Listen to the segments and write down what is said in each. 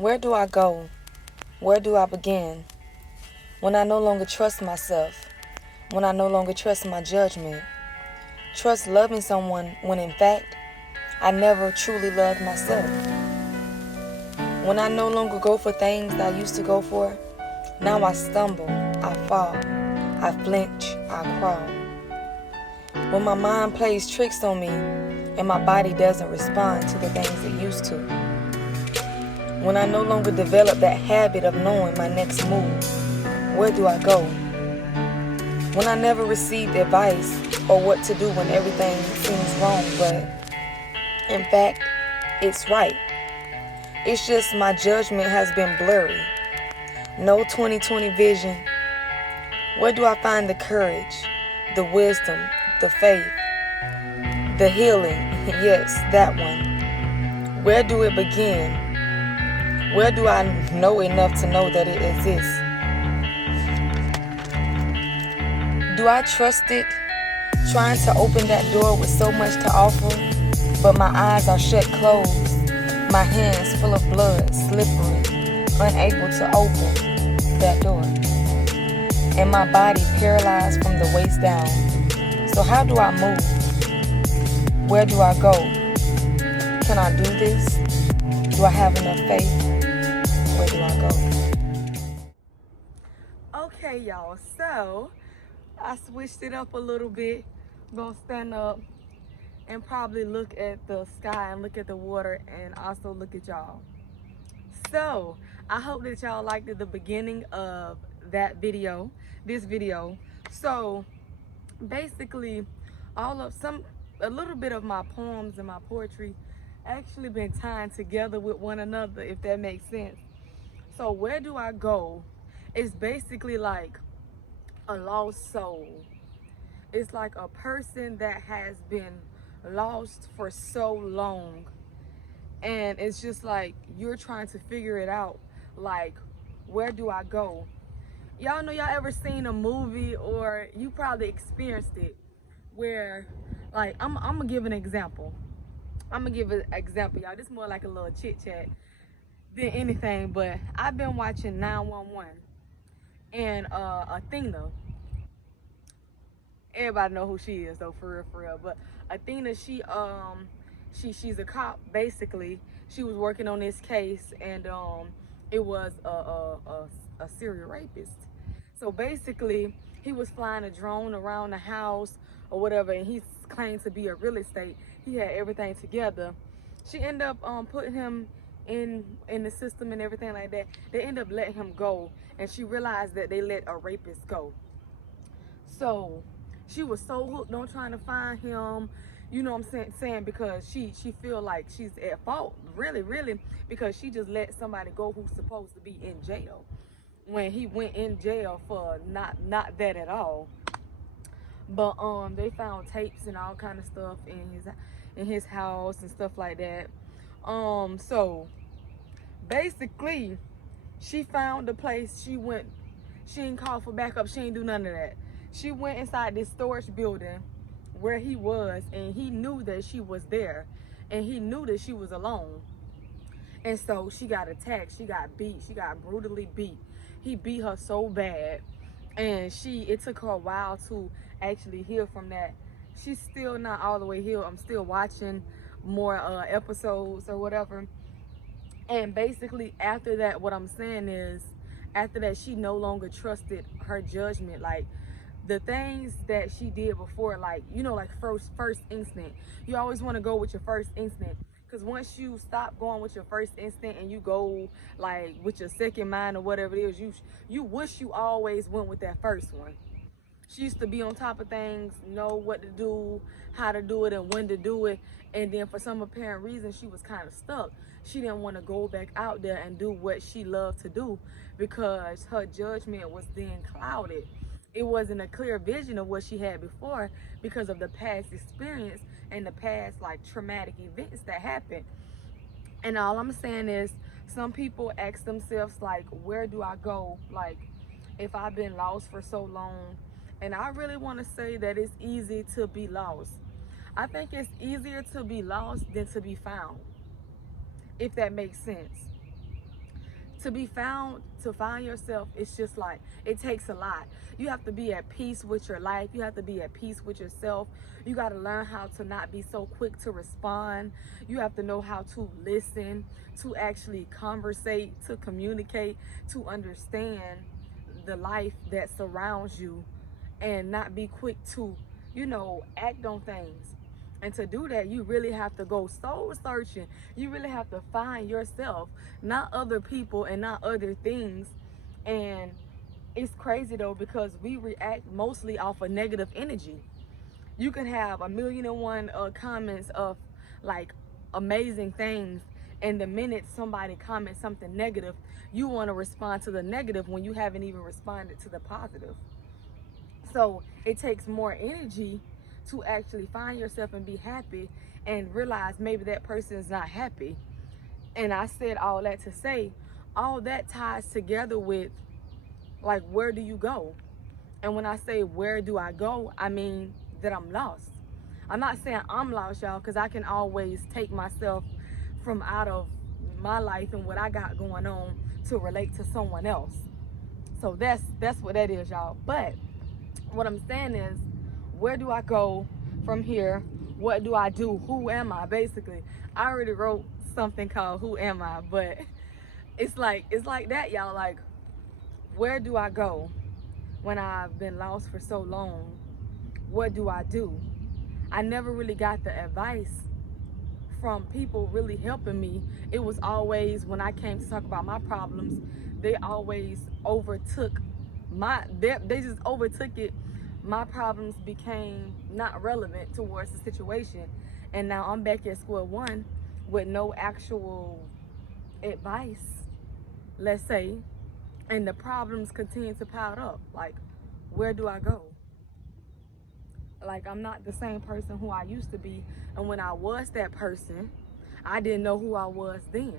Where do I go? Where do I begin? When I no longer trust myself, when I no longer trust my judgment, trust loving someone when in fact I never truly loved myself. When I no longer go for things that I used to go for, now I stumble, I fall, I flinch, I crawl. When my mind plays tricks on me and my body doesn't respond to the things it used to. When I no longer develop that habit of knowing my next move, where do I go? When I never received advice or what to do when everything seems wrong, but in fact, it's right. It's just my judgment has been blurry. No 20/20 vision. Where do I find the courage, the wisdom, the faith, the healing? Yes, that one. Where do it begin? Where do I know enough to know that it exists? Do I trust it? Trying to open that door with so much to offer, but my eyes are shut closed, my hands full of blood, slippery, unable to open that door, and my body paralyzed from the waist down. So how do I move? Where do I go? Can I do this? Do I have enough faith? Where do I go? Okay, y'all, so I switched it up a little bit. I'm gonna stand up and probably look at the sky and look at the water and also look at y'all. So I hope that y'all liked the beginning of that video, this video. So basically a little bit of my poems and my poetry actually been tied together with one another, if that makes sense. So where do I go? It's basically like a lost soul. It's like a person that has been lost for so long, and it's just like you're trying to figure it out, like, where do I go? Y'all know, y'all ever seen a movie, or you probably experienced it, where, like, I'm gonna give an example. I'm gonna give an example, y'all. This is more like a little chit chat than anything, but I've been watching 911, and Athena, everybody know who she is though, for real. But Athena, she's a cop. Basically, she was working on this case, and it was a serial rapist. So basically, he was flying a drone around the house or whatever, and he claimed to be a real estate. He had everything together. She ended up putting him in the system and everything like that. They ended up letting him go, and she realized that they let a rapist go. So she was so hooked on trying to find him, you know what I'm saying, because she feel like she's at fault, really, because she just let somebody go who's supposed to be in jail, when he went in jail for not that at all. But they found tapes and all kind of stuff in his house and stuff like that. So basically, she found the place. She didn't call for backup, she didn't do none of that. She went inside this storage building where he was, and he knew that she was there, and he knew that she was alone. And so she got attacked, she got beat, she got brutally beat. He beat her so bad, and it took her a while to actually heal from that. She's still not all the way healed. I'm still watching more episodes or whatever. And basically after that, what I'm saying is, after that, she no longer trusted her judgment. Like, the things that she did before, like, you know, like first instinct. You always want to go with your first instinct, because once you stop going with your first instinct and you go like with your second mind or whatever it is, you wish you always went with that first one. She used to be on top of things, know what to do, how to do it, and when to do it. And then for some apparent reason, she was kind of stuck. She didn't want to go back out there and do what she loved to do, because her judgment was then clouded. It wasn't a clear vision of what she had before, because of the past experience and the past, like, traumatic events that happened. And all I'm saying is, some people ask themselves, like, where do I go? Like, if I've been lost for so long. And I really want to say that it's easy to be lost. I think it's easier to be lost than to be found, if that makes sense. To find yourself, it's just like, it takes a lot. You have to be at peace with your life. You have to be at peace with yourself. You got to learn how to not be so quick to respond. You have to know how to listen, to actually conversate, to communicate, to understand the life that surrounds you, and not be quick to, act on things. And to do that, you really have to go soul searching. You really have to find yourself, not other people and not other things. And it's crazy though, because we react mostly off of negative energy. You can have 1,000,001 comments of like amazing things, and the minute somebody comments something negative, you want to respond to the negative when you haven't even responded to the positive. So it takes more energy to actually find yourself and be happy, and realize maybe that person is not happy. And I said all that to say, all that ties together with, like, where do you go? And when I say where do I go, I mean that I'm lost. I'm not saying I'm lost, y'all, because I can always take myself from out of my life and what I got going on to relate to someone else. So that's what that is, y'all. But what I'm saying is, where do I go from here? What do I do? Who am I? Basically, I already wrote something called Who Am I? But it's like that, y'all. Like, where do I go when I've been lost for so long? What do I do? I never really got the advice from people really helping me. It was always, when I came to talk about my problems, they always overtook they just overtook it. My problems became not relevant towards the situation, and now I'm back at square one with no actual advice, let's say, and the problems continue to pile up. Like, where do I go? Like, I'm not the same person who I used to be, and when I was that person, I didn't know who I was then.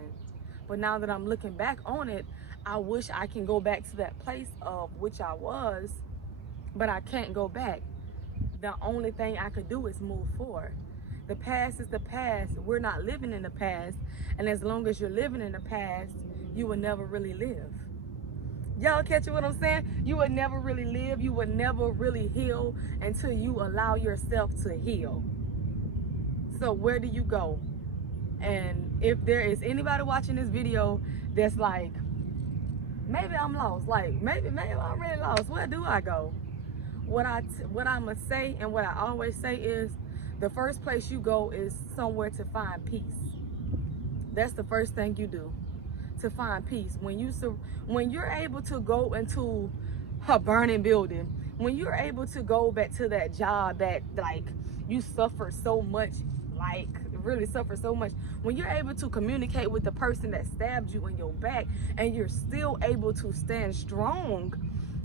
But now that I'm looking back on it, I wish I can go back to that place of which I was, but I can't go back. The only thing I could do is move forward. The past is the past. We're not living in the past. And as long as you're living in the past, you will never really live. Y'all catching what I'm saying? You would never really live. You would never really heal until you allow yourself to heal. So where do you go? And if there is anybody watching this video that's like, maybe I'm lost, like maybe I'm really lost, where do I go? What I'm gonna say, and what I always say, is the first place you go is somewhere to find peace. That's the first thing you do, to find peace. When you're able to go into a burning building, when you're able to go back to that job that, like, you suffer so much, like really suffer so much, when you're able to communicate with the person that stabbed you in your back, and you're still able to stand strong,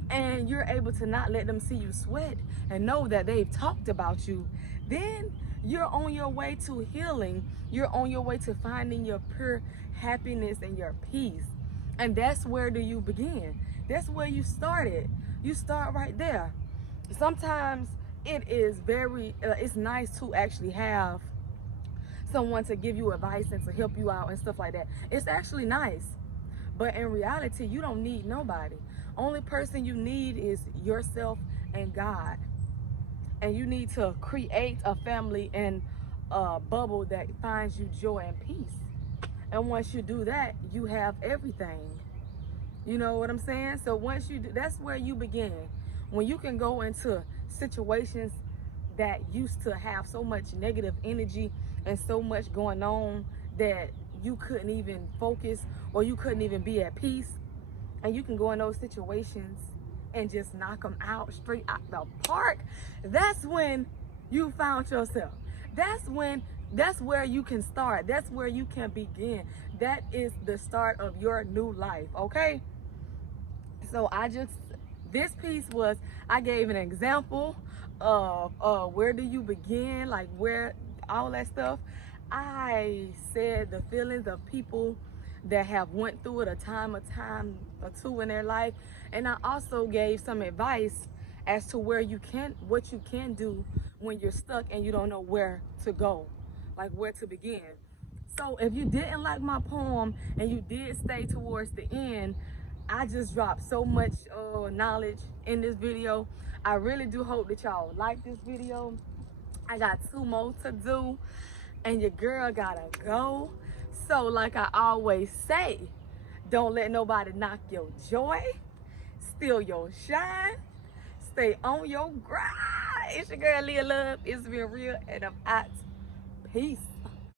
and you're able to not let them see you sweat and know that they've talked about you, then you're on your way to healing. You're on your way to finding your pure happiness and your peace. And that's where do you begin? That's where you started. You start right there. Sometimes it is it's nice to actually have someone to give you advice and to help you out and stuff like that. It's actually nice. But in reality, you don't need nobody. Only person you need is yourself and God. And you need to create a family and a bubble that finds you joy and peace. And once you do that, you have everything. You know what I'm saying? So once you do, that's where you begin. When you can go into situations that used to have so much negative energy and so much going on that you couldn't even focus, or you couldn't even be at peace, and you can go in those situations and just knock them out, straight out the park, that's when you found yourself. That's where you can start. That's where you can begin. That is the start of your new life, okay? So this piece was, I gave an example of where do you begin, like where, all that stuff. I said the feelings of people that have went through it a time or two in their life. And I also gave some advice as to what you can do when you're stuck and you don't know where to go, like where to begin. So if you didn't like my poem and you did stay towards the end, I just dropped so much knowledge in this video. I really do hope that y'all like this video. I got 2 more to do and your girl gotta go. So like I always say, don't let nobody knock your joy, steal your shine, stay on your grind. It's your girl Leah Love. It's been real and I'm out. Peace.